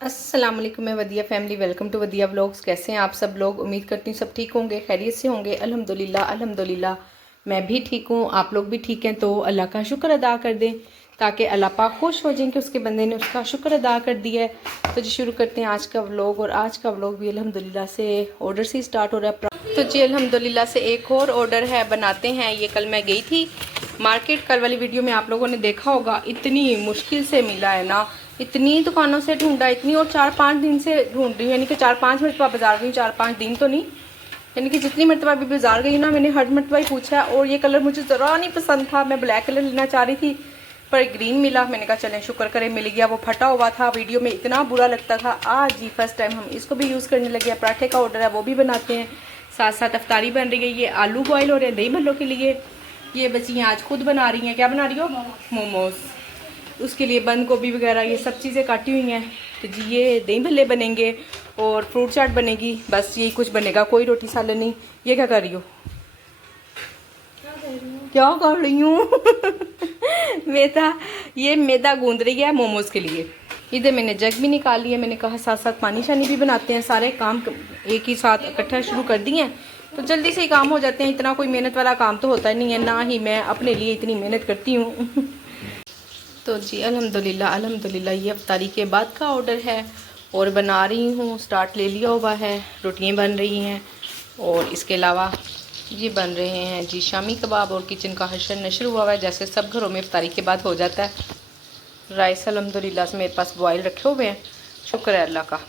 अस्सलाम वालेकुम, मैं Wadiya family. Welcome to Wadiya vlogs. कैसे हैं आप सब लोग? उम्मीद करती हूँ सब ठीक होंगे, खैरियत से होंगे। अल्हम्दुलिल्लाह अल्हम्दुलिल्लाह मैं भी ठीक हूँ, आप लोग भी ठीक हैं। तो अल्लाह का शुक्र अदा कर दें ताकि अल्लाह पाक खुश हो जाएं कि उसके बंदे ने उसका शुक्र अदा कर दिया है। तो जी शुरू करते हैं आज का व्लॉग। और आज का व्लॉग भी अल्हम्दुलिल्लाह से ऑर्डर से ही स्टार्ट हो रहा है। तो जी अल्हम्दुलिल्लाह से एक और ऑर्डर है, बनाते हैं। ये कल मैं गई थी मार्केट, कल वाली वीडियो में आप लोगों ने देखा होगा। इतनी मुश्किल से मिला है ना, इतनी दुकानों से ढूंढा, इतनी, और 4-5 दिन से ढूंढ रही हूँ। यानी कि 4-5 मरतबा बाजार गई, 4-5 दिन तो नहीं, यानी कि जितनी मरतबा अभी बाजार गई ना, मैंने हर मरतबा ही पूछा। और ये कलर मुझे ज़रा नहीं पसंद था, मैं ब्लैक कलर लेना चाह रही थी पर ग्रीन मिला। मैंने कहा चलें शुक्र करें मिल गया। वो फटा हुआ था, वीडियो में इतना बुरा लगता था। आज ही फर्स्ट टाइम हम इसको भी यूज़ करने लगे हैं। पराठे का ऑर्डर है, वो भी बनाते हैं। साथ साथ अफ्तारी बन रही है। ये आलू बॉयल हो रहे हैं दही भल्लों के लिए। ये बच्चियाँ आज खुद बना रही हैं। क्या बना रही हो? मोमोज। उसके लिए बंद गोभी वगैरह ये सब चीज़ें काटी हुई हैं। तो जी ये दही भल्ले बनेंगे और फ्रूट चाट बनेगी, बस यही कुछ बनेगा, कोई रोटी सालन नहीं। ये क्या कर रही हो? क्या कर रही हूँ? मैदा, ये मैदा गूंद रही है मोमोज के लिए। इधर मैंने जग भी निकाल लिया। मैंने कहा साथ साथ पानी शानी भी बनाते हैं, सारे काम एक ही साथ इकट्ठा शुरू कर दिए हैं तो जल्दी से ही काम हो जाते हैं। इतना कोई मेहनत वाला काम तो होता नहीं है, ना ही मैं अपने लिए इतनी मेहनत करती हूँ। तो जी अल्हम्दुलिल्लाह अल्हम्दुलिल्लाह ये अफ्तारी के बाद का ऑर्डर है और बना रही हूँ। स्टार्ट ले लिया हुआ है, रोटियाँ बन रही हैं और इसके अलावा ये बन रहे हैं जी शामी कबाब। और किचन का हशर नशर हुआ है, जैसे सब घरों में अफ्तारी के बाद हो जाता है। राइस अल्हम्दुलिल्लाह से मेरे पास बॉयल रखे हुए हैं, शुक्र है अल्लाह का।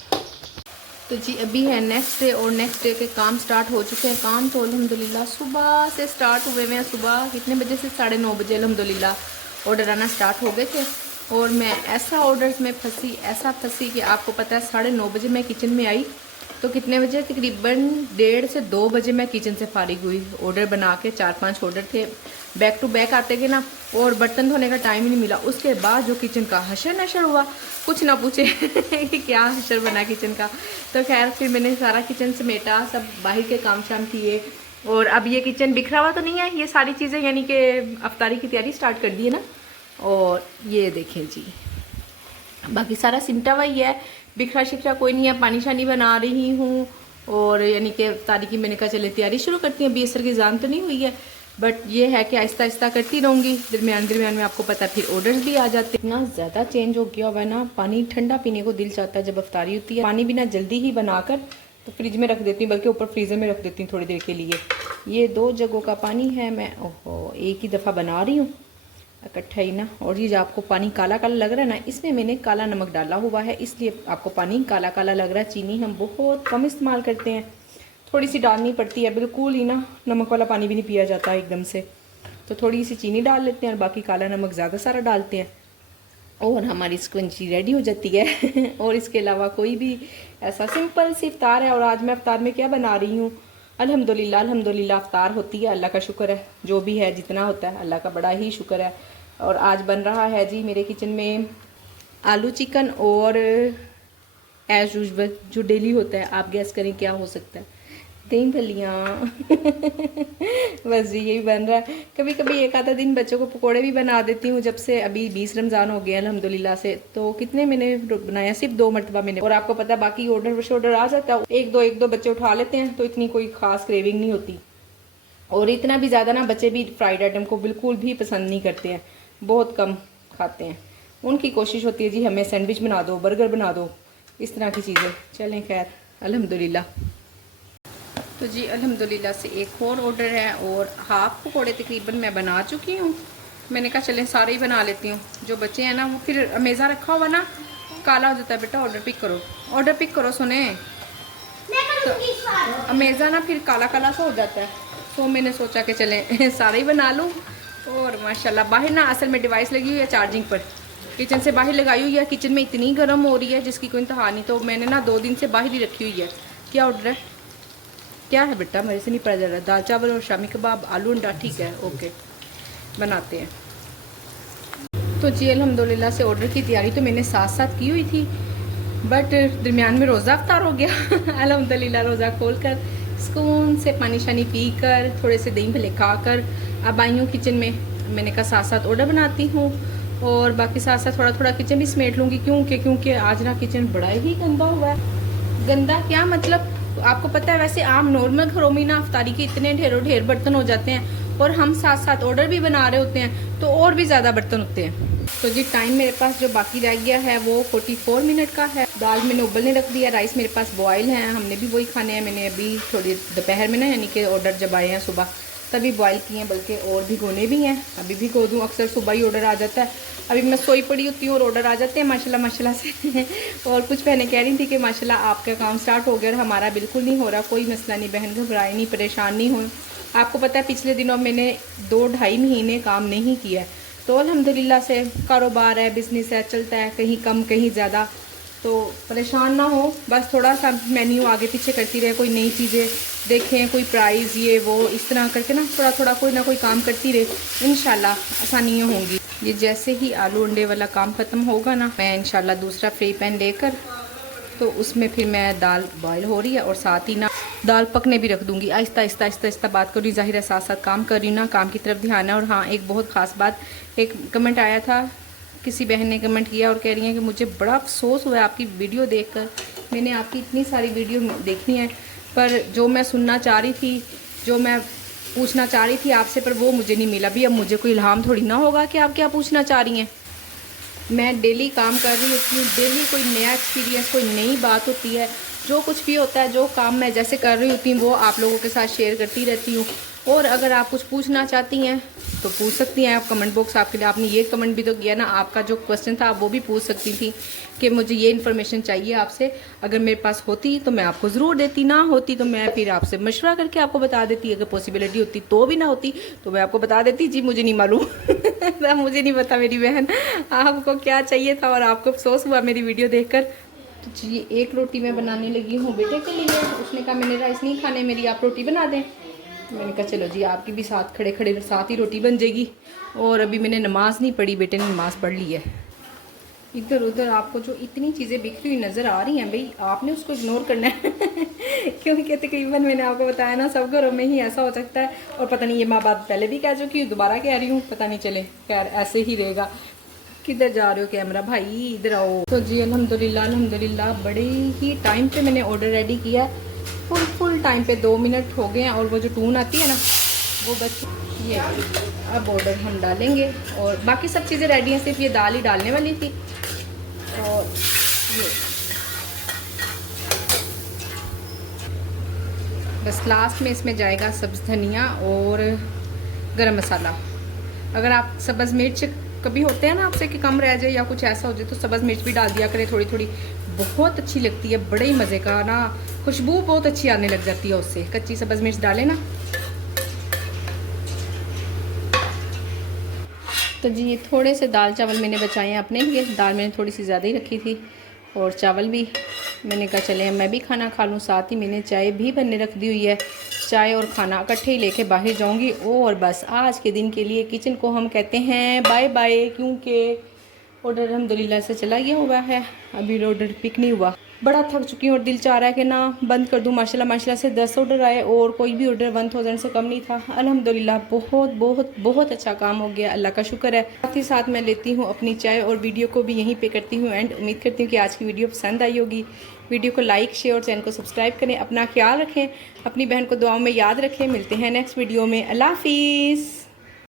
तो जी अभी है नेक्स्ट डे और नेक्स्ट डे के काम स्टार्ट हो चुके हैं। काम तो अल्हम्दुलिल्लाह सुबह से स्टार्ट हुए हुए हैं। सुबह कितने बजे से? 9:30 बजे अल्हम्दुलिल्लाह ऑर्डर आना स्टार्ट हो गए थे। और मैं ऐसा ऑर्डर्स में फंसी, ऐसा फंसी कि आपको पता है 9:30 बजे मैं किचन में आई तो कितने बजे? तकरीबन 1:30 से 2 बजे मैं किचन से फारिग हुई। ऑर्डर बना के 4-5 ऑर्डर थे, बैक टू बैक आते गए ना, और बर्तन धोने का टाइम ही नहीं मिला। उसके बाद जो किचन का हशर नशर हुआ, कुछ ना पूछे कि क्या हशर बना किचन का। तो खैर फिर मैंने सारा किचन समेटा, सब बाहर के काम शाम किए। और अब ये किचन बिखरा हुआ तो नहीं है, ये सारी चीज़ें यानी कि अफ्तारी की तैयारी स्टार्ट कर दी है ना। और ये देखें जी बाकी सारा सिमटा हुआ ही है, बिखरा शिखरा कोई नहीं है। पानी शानी बना रही हूँ और यानी कि अफ्तारी की मैंने कहा चले तैयारी शुरू करती हैं। अभी असर की जान तो नहीं हुई है, बट ये है कि आहिस्ता आहिस्ता करती रहूँगी। दरमियान दरमियान में आपको पता है फिर ऑर्डर्स भी आ जाते हैं। इतना ज़्यादा चेंज हो गया हुआ है ना, पानी ठंडा पीने को दिल चाहता है जब अफ्तारी होती है। पानी भी ना जल्दी ही बनाकर तो फ्रिज में रख देती हूँ, बल्कि ऊपर फ्रीज़र में रख देती हूँ थोड़ी देर के लिए। ये 2 जगहों का पानी है, मैं ओहो एक ही दफ़ा बना रही हूँ इकट्ठा ही ना। और ये जो आपको पानी काला काला लग रहा है ना, इसमें मैंने काला नमक डाला हुआ है, इसलिए आपको पानी काला काला लग रहा है। चीनी हम बहुत कम इस्तेमाल करते हैं, थोड़ी सी डालनी पड़ती है, बिल्कुल ही ना नमक वाला पानी भी नहीं पिया जाता एकदम से। तो थोड़ी सी चीनी डाल लेते हैं और बाकी काला नमक ज़्यादा सारा डालते हैं और हमारी स्पंजी रेडी हो जाती है। और इसके अलावा कोई भी ऐसा सिंपल सी इफ्तार है। और आज मैं इफ्तार में क्या बना रही हूँ? अल्हम्दुलिल्लाह अल्हम्दुलिल्लाह इफ्तार होती है, अल्लाह का शुक्र है। जो भी है जितना होता है अल्लाह का बड़ा ही शुक्र है। और आज बन रहा है जी मेरे किचन में आलू चिकन और एज यूजुअल जो डेली होता है। आप गैस करें क्या हो सकता है? दही भल्लियाँ। बस जी यही बन रहा है। कभी कभी एक आधा दिन बच्चों को पकोड़े भी बना देती हूँ। जब से अभी 20 रमज़ान हो गए अल्हम्दुलिल्लाह से, तो कितने मैंने बनाया? सिर्फ 2 मरतबा मैंने। और आपको पता है बाकी ऑर्डर आ जाता है, एक दो बच्चे उठा लेते हैं तो इतनी कोई खास क्रेविंग नहीं होती। और इतना भी ज़्यादा ना बच्चे भी फ्राइड आइटम को बिल्कुल भी पसंद नहीं करते हैं, बहुत कम खाते हैं। उनकी कोशिश होती है जी हमें सैंडविच बना दो, बर्गर बना दो, इस तरह की चीज़ें। चलें खैर अल्हम्दुलिल्लाह। तो जी अल्हम्दुलिल्लाह से एक और ऑर्डर है और हाफ पकौड़े तकरीबन मैं बना चुकी हूँ। मैंने कहा चलें सारे ही बना लेती हूँ। जो बच्चे हैं ना वो फिर अमेज़ा रखा हुआ ना काला हो जाता है। बेटा ऑर्डर पिक करो, ऑर्डर पिक करो, सुने तो अमेज़ा ना फिर काला काला सा हो जाता है। तो मैंने सोचा कि चलें सारे ही बना लूँ। और माशाल्लाह बाहर ना असल में डिवाइस लगी हुई है चार्जिंग पर, किचन से बाहर लगाई हुई है। किचन में इतनी गर्म हो रही है जिसकी कोई इंतहा नहीं, तो मैंने ना 2 दिन से बाहर ही रखी हुई है। क्या ऑर्डर है? क्या है बेटा? मेरे से नहीं पढ़ा जा रहा। दाल चावल और शामी कबाब, आलू अंडा, ठीक है ओके बनाते हैं। तो जी अल्हम्दुलिल्लाह से ऑर्डर की तैयारी तो मैंने साथ साथ की हुई थी, बट दरमियान में रोज़ा अफ्तार हो गया। अल्हम्दुलिल्लाह रोज़ा खोल कर सुकून से पानी शानी पी कर थोड़े से दही भले खा कर अब आई हूँ किचन में। मैंने कहा साथ साथ ऑर्डर बनाती हूँ और बाकी साथ साथ थोड़ा थोड़ा किचन भी समेट लूँगी, क्योंकि आज ना किचन बड़ा ही गंदा हुआ है। गंदा क्या मतलब, आपको पता है वैसे आम नॉर्मल घरों में ना अफ्तारी के इतने ढेरों ढेर बर्तन हो जाते हैं, और हम साथ साथ ऑर्डर भी बना रहे होते हैं तो और भी ज़्यादा बर्तन होते हैं। तो जी टाइम मेरे पास जो बाकी रह गया है वो 44 मिनट का है। दाल मैंने उबलने रख दिया, राइस मेरे पास बॉयल है, हमने भी वही खाने हैं। मैंने अभी थोड़ी दोपहर में ना, यानी कि ऑर्डर जब आए हैं सुबह तभी बॉयल किए हैं, बल्कि और भिगोने भी हैं, अभी भिगो दूँ। अक्सर सुबह ही ऑर्डर आ जाता है, अभी मैं सोई पड़ी होती हूँ और ऑर्डर आ जाते हैं माशाल्लाह माशाल्लाह से। और कुछ बहनें कह रही थी कि माशाल्लाह आपका काम स्टार्ट हो गया और हमारा बिल्कुल नहीं हो रहा। कोई मसला नहीं बहन, घबराए नहीं, परेशान नहीं हो। आपको पता है पिछले दिनों मैंने 2-2.5 महीने काम नहीं किया है, तो अल्हम्दुलिल्लाह से कारोबार है, बिज़नेस है, चलता है, कहीं कम कहीं ज़्यादा। तो परेशान ना हो, बस थोड़ा सा मेन्यू आगे पीछे करती रहे, कोई नई चीज़ें देखें, कोई प्राइस ये वो, इस तरह करके ना थोड़ा थोड़ा कोई ना कोई काम करती रहे, इंशाल्लाह आसानियाँ होंगी। ये जैसे ही आलू अंडे वाला काम ख़त्म होगा ना, मैं इंशाल्लाह दूसरा फ्री पैन लेकर तो उसमें फिर मैं दाल बॉयल हो रही है और साथ ही ना दाल पकने भी रख दूंगी। आहिस्ता आहिस्ता आहिस्ता आहिस्ता बात करूँ, ज़ाहिर है साथ साथ काम कर रही हूँ ना, काम की तरफ ध्यान है। और हाँ, एक बहुत ख़ास बात, एक कमेंट आया था, किसी बहन ने कमेंट किया और कह रही हैं कि मुझे बड़ा अफसोस हुआ है आपकी वीडियो देखकर। मैंने आपकी इतनी सारी वीडियो देखी हैं, पर जो मैं सुनना चाह रही थी, जो मैं पूछना चाह रही थी आपसे, पर वो मुझे नहीं मिला। भी अब मुझे कोई इल्हाम थोड़ी ना होगा कि आप क्या पूछना चाह रही हैं। मैं डेली काम कर रही होती हूँ, डेली कोई नया एक्सपीरियंस, कोई नई बात होती है, जो कुछ भी होता है, जो काम मैं जैसे कर रही होती हूँ वो आप लोगों के साथ शेयर करती रहती हूँ। और अगर आप कुछ पूछना चाहती हैं तो पूछ सकती हैं, आप कमेंट बॉक्स आपके लिए। आपने ये कमेंट भी तो किया ना, आपका जो क्वेश्चन था आप वो भी पूछ सकती थी कि मुझे ये इन्फॉर्मेशन चाहिए आपसे। अगर मेरे पास होती तो मैं आपको ज़रूर देती, ना होती तो मैं फिर आपसे मशवरा करके आपको बता देती। अगर पॉसिबिलिटी होती तो भी, ना होती तो मैं आपको बता देती जी मुझे नहीं मालूम। मुझे नहीं पता मेरी बहन आपको क्या चाहिए था और आपको अफसोस हुआ मेरी वीडियो देखकर। तो जी एक रोटी मैं बनाने लगी हूँ बेटे के लिए। उसने कहा मैंने राइस नहीं खाने, मेरी आप रोटी बना दें। तो मैंने कहा चलो जी आपकी भी साथ खड़े खड़े साथ ही रोटी बन जाएगी। और अभी मैंने नमाज़ नहीं पढ़ी, बेटे ने नमाज़ पढ़ ली है। इधर उधर आपको जो इतनी चीज़ें बिखरी हुई नज़र आ रही हैं भाई, आपने उसको इग्नोर करना है। क्योंकि तकरीबन मैंने आपको बताया ना, सब घरों में ही ऐसा हो सकता है। और पता नहीं ये मैं बात पहले भी कह चुकी हूँ, दोबारा कह रही हूँ, पता नहीं चले, खैर ऐसे ही रहेगा। किधर जा रहे हो कैमरा भाई, इधर आओ। तो जी अल्हम्दुलिल्लाह अल्हम्दुलिल्लाह बड़े ही टाइम पे मैंने ऑर्डर रेडी किया है। फुल टाइम पे 2 मिनट हो गए हैं। और वो जो टून आती है ना वो बस ये, अब ऑर्डर हम डालेंगे और बाकी सब चीज़ें रेडी हैं, सिर्फ ये दाल ही डालने वाली थी। और ये बस लास्ट में इसमें जाएगा सब्ज़ धनिया और गरम मसाला। अगर आप सब्ज़ मिर्च कभी होते हैं ना आपसे कि कम रह जाए या कुछ ऐसा हो जाए तो सब्ज़ मिर्च भी डाल दिया करें थोड़ी थोड़ी, बहुत अच्छी लगती है, बड़े ही मज़े का ना, खुशबू बहुत अच्छी आने लग जाती है उससे। कच्ची सब्ज़ मिर्च डालें ना। तो जी थोड़े से दाल चावल मैंने बचाए हैं अपने लिए। दाल मैंने थोड़ी सी ज़्यादा ही रखी थी और चावल भी मैंने कहा चले मैं भी खाना खा लूँ। साथ ही मैंने चाय भी बनने रख दी हुई है, चाय और खाना इकट्ठे ही लेके बाहर जाऊंगी। और बस आज के दिन के लिए किचन को हम कहते हैं बाय बाय, क्योंकि ऑर्डर अल्हम्दुलिल्लाह से चला गया हुआ है, अभी ऑर्डर पिक नहीं हुआ। बड़ा थक चुकी हूँ और दिल चाह रहा है कि ना बंद कर दूँ। माशाल्लाह माशाल्लाह से 10 ऑर्डर आए और कोई भी ऑर्डर 1000 से कम नहीं था। अल्हम्दुलिल्लाह बहुत बहुत बहुत अच्छा काम हो गया, अल्लाह का शुक्र है। साथ ही साथ मैं लेती हूँ अपनी चाय और वीडियो को भी यहीं पे करती हूँ एंड। उम्मीद करती हूँ कि आज की वीडियो पसंद आई होगी। वीडियो को लाइक शेयर और चैनल को सब्सक्राइब करें। अपना ख्याल रखें, अपनी बहन को दुआओं में याद रखें। मिलते हैं नेक्स्ट वीडियो में। अल्लाह हाफिज़।